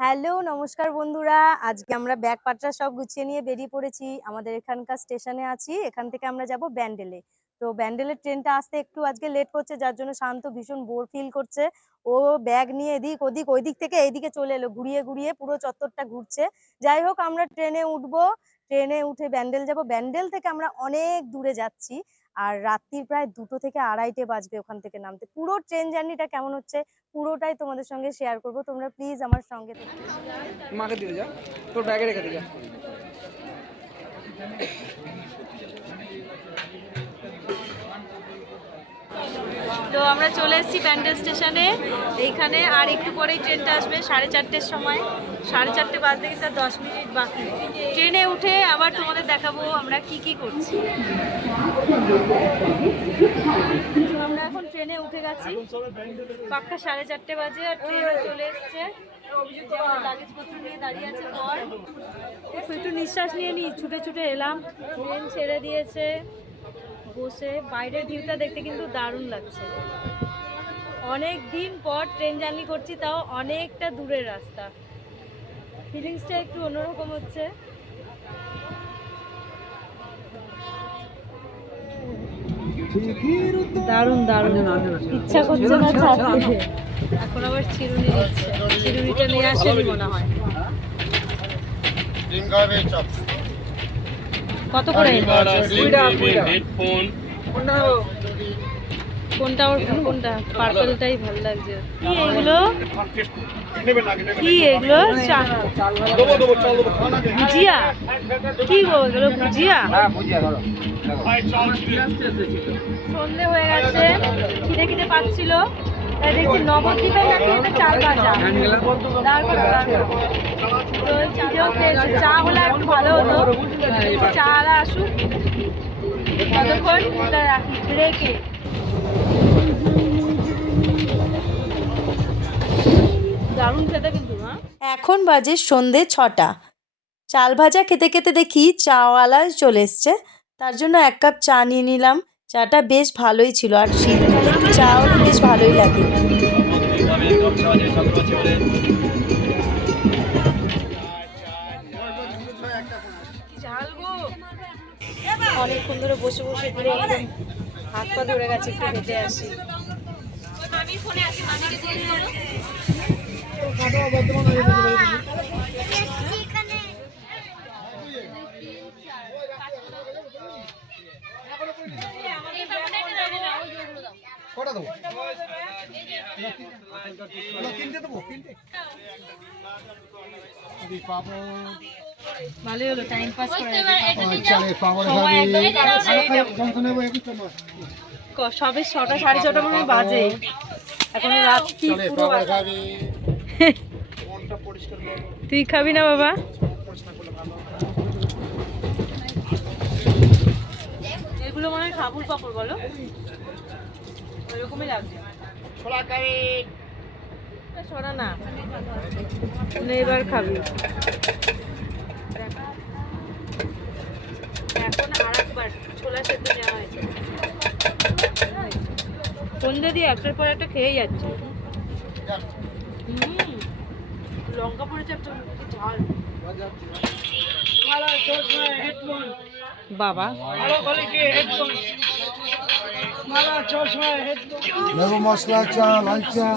Hello, নমস্কার বন্ধুরা। আজকে আমরা ব্যাগ পাটরা সব গুছিয়ে নিয়ে বেরিয়ে পড়েছি। আমাদের এখানকার স্টেশনে আছি। এখান থেকে আমরা যাব ব্যান্ডেলে। তো ব্যান্ডেলের ট্রেনটা আসতে একটু আজকে লেট করছে যার জন্য শান্ত ভীষণ বোর ফিল করছে। ও ব্যাগ নিয়ে এদিক ওদিক ওই দিক থেকে এইদিকে চলে এলো, ঘুরিয়ে ঘুরিয়ে পুরো চত্বরটা ঘুরছে। যাই হোক, আমরা ট্রেনে উঠবো। ট্রেনে উঠে ব্যান্ডেল যাব। ব্যান্ডেল থেকে আমরা অনেক দূরে যাচ্ছি। আর রাত্রির প্রায় দুটো থেকে আড়াইটে বাজবে ওখান থেকে নামতে। পুরো ট্রেন জার্নিটা কেমন হচ্ছে পুরোটাই তোমাদের সঙ্গে শেয়ার করব। তোমরা প্লিজ আমার সঙ্গে মাকে দিয়ে যা তোর ব্যাগে রেখে দিয়ে যা। তো আমরা চলে এসেছি ব্যান্ডেল স্টেশনে। এইখানে আর একটু পরেই ট্রেনটা আসবে, সাড়ে চারটের সময়। সাড়ে চারটে বাজতে কিন্তু দশ মিনিট বাকি। ট্রেনে উঠে আবার তোমাদের দেখাবো আমরা কি কি করছি। আমরা এখন ট্রেনে উঠে গেছি। পাক্কা সাড়ে চারটে বাজে আর ট্রেনে চলে এসছে। দাঁড়িয়ে আছে একটু নিঃশ্বাস নিয়ে নি ছুটে ছুটে এলাম। ট্রেন ছেড়ে দিয়েছে। বসে বাইরের ভিউটা দেখতে কিন্তু দারুণ লাগছে। অনেক দিন পর ট্রেন জার্নি করছি, তাও অনেকটা দূরের রাস্তা। ফিলিংসটা একটু অন্যরকম হচ্ছে। দারুণ দারুণ। ইচ্ছা করছে না এখন আবার চিরুনি চিরুনিটা নিয়ে আসেনি মনে হয়। কত করে। কোনটা? কোনটা ওর কোনটা? পার্পলটাই ভালো লাগছে। কি এগুলো? কি এগুলো? ভুজিয়া? কি গো এগুলো ভুজিয়া? হ্যাঁ সন্ধে হয়ে গেছে। খিদে খিদে পাচ্ছিল। একটা চাল ভাজা চা হলে ভালো হতো। দারুণ খেতে কিন্তু এখন বাজে সন্ধে ছটা। চাল ভাজা খেতে খেতে দেখি চাওয়ালা চলে এসছে। তার জন্য এক কাপ চা নিয়ে নিলাম। চাটা বেশ ভালোই ছিল আর শীতকালে একটু চা হলে বেশ ভালোই লাগে। অনেকক্ষণ ধরে বসে বসে পুরো হাত পা ধরে গেছে একটু হেঁটে আসি। কটা দেবো। তিনটে দেবো তিনটে। ভালোই হলো টাইম পাস করে সময় একদমই খারাপ ক- সবে ছটা সাড়ে ছটা মনে বাজে। এখন রাত্রি পুরো তুই খাবি না বাবা? এগুলো মনে হয় সাবুর পাপড় বলো। ওইরকমই লাগছে। ছড়া না। মানে এবার খাবি। এখন আর একবার ছোলা সেদ্ধ নেওয়া হয়েছে। সন্ধ্যে দিয়ে একটার পর একটা খেয়ে যাচ্ছে। লঙ্কা পড়েছে একটা ঝাল। বাবা। লেবু মশলা চা লাল চা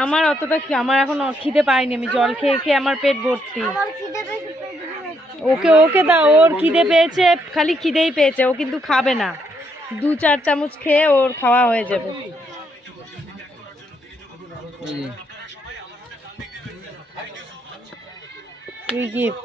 আমার অতটা কি- আমার এখন খিদে পাইনি আমি জল খেয়ে খেয়ে আমার পেট ভর্তি। ওকে ওকে দা ওর খিদে পেয়েছে খালি খিদেই পেয়েছে ও কিন্তু খাবে না। দু চার চামচ খেয়ে ওর খাওয়া হয়ে যাবে। তুই গিফট।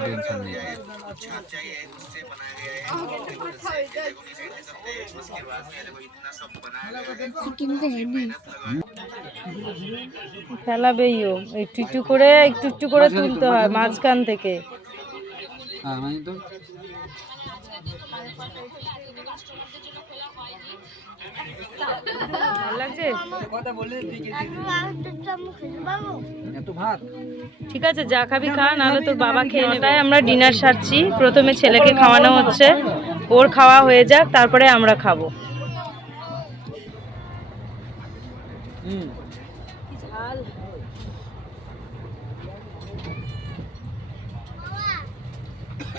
টেনশন নেই ফেলাবেইও একটু একটু করে একটু একটু করে তুলতে হয় মাঝখানে থেকে। হ্যাঁ মানে তো ভালো লাগছে? এত ভাত? ঠিক আছে যা খাবি খা নাহলে তোর বাবা খেয়ে নেবে। আমরা ডিনার সারছি। প্রথমে ছেলেকে খাওয়ানো হচ্ছে। ওর খাওয়া হয়ে যাক তারপরে আমরা খাব।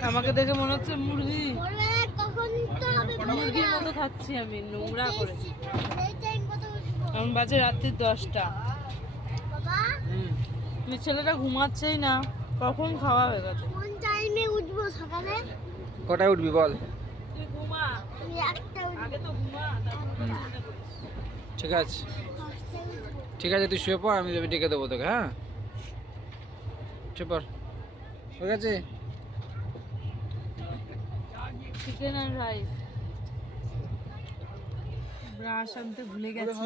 আমাকে দেখে মনে হচ্ছে মুরগি। মুরগির মতো খাচ্ছি আমি নোংরা করে এখন বাজে রাত্রি দশটা। তুই ছেলেটা ঘুমাচ্ছেই না কখন খাওয়া হয়ে গেছে কোন টাইমে উঠবো সকালে? কটায় উঠবি বল? তুই ঘুমা। আগে তো ঘুমা ঠিক আছে। ঠিক আছে তুই শুয়ে পড় আমি যাবি ডেকে দেবো তোকে হ্যাঁ? শুয়ে পড়। ঠিক আছে? চিকেন আর রাইস ব্রাশ আনতে ভুলে গেছি।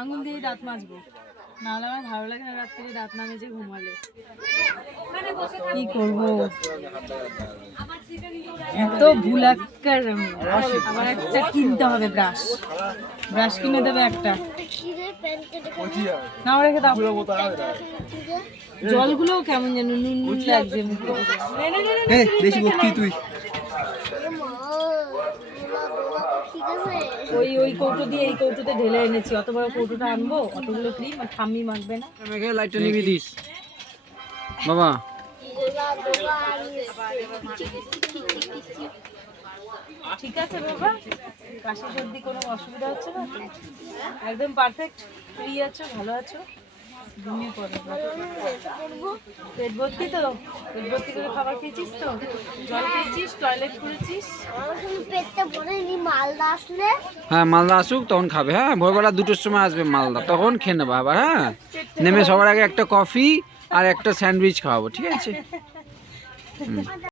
আঙুল দিয়ে দাঁত মাজবো। নাহলে আমার ভালো লাগে না রাত্রে দাঁত না মেজে ঘুমালে। কি করব? এত ভুলাক্কার আবার একটা কিনতে হবে ব্রাশ। ব্রাশ কিনে দেবে একটা। না রেখে দাও খিদে জলগুলোও কেমন যেন নুন নুন লাগছে বেশি তুই। ওই ওই কৌটো দিয়ে এই কৌটোতে ঢেলে এনেছি। অত বড় কৌটোটা আনব অতগুলো ক্রিম আর ঠাম্মি মাখবে না। মেঘে লাইটটা নিবি দিস। বাবা। ঠিক আছে বাবা। কাশি সর্দি কোনো অসুবিধা হচ্ছে না? একদম পারফেক্ট ফ্রি আছো ভালো আছো? হ্যাঁ মালদা আসুক, তখন খাবে। হ্যাঁ ভোরবেলা দুটোর সময় আসবে মালদা। তখন খেয়ে নেব আবার হ্যাঁ? নেমে সবার আগে একটা কফি আর একটা স্যান্ডউইচ খাওয়াবো, ঠিক আছে?